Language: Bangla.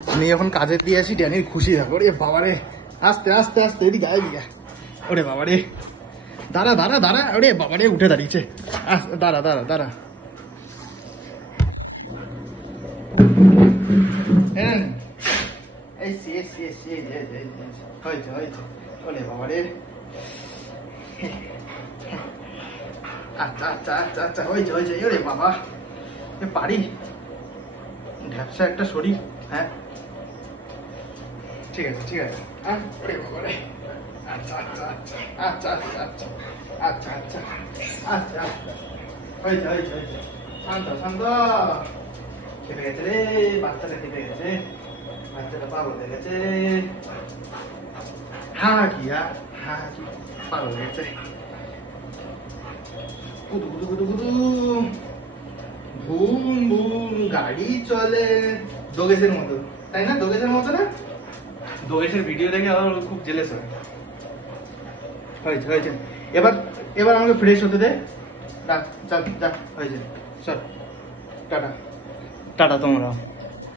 আমি এখন কাজে দিয়ে আসি, ড্যানির খুশি থাকো। ওরে বাবারে, আস্তে আস্তে আস্তে, এদিকে এদিকে। ওরে বাবারে, দাঁড়া দাঁড়া দাঁড়া। ওরে বাবারে, উঠে দাঁড়িয়েছে। দাঁড়া দাঁড়া দাঁড়া। হয়েছে হয়েছে। ওরে বাবারে, আচ্ছা আচ্ছা আচ্ছা আচ্ছা, হয়েছে হয়েছে। ওরে বাবা, পারি, ঢ্যাপসা একটা শরীর। হ্যাঁ ঠিক আছে ঠিক আছে। ওরে বাবারে, আচ্ছা আচ্ছা আচ্ছা আচ্ছা আচ্ছা আচ্ছা আচ্ছা আচ্ছা আচ্ছা আচ্ছা, হয়েছে হয়েছে হয়েছে। শান্ত শান্ত। খেপে গেছে রে বাচ্চাটা, খেপে গেছে বাচ্চাটা, পাগল হয়ে গেছে। হ্যাঁ কি, হ্যাঁ কি, পাগল হয়ে গেছে। Kudu Kudu Kudu Kudu, boom boom গাড়ি চলে। দোগেশের মতো, তাই না? দোগেশের মতো না? দোগেশের ভিডিও দেখে আমার খুব জেলেস হয়। হয়েছে হয়েছে। এবার এবার আমাকে ফ্রেশ হতে দে। চল যা, হয়েছে। চল, টাটা টাটা তোমরাও।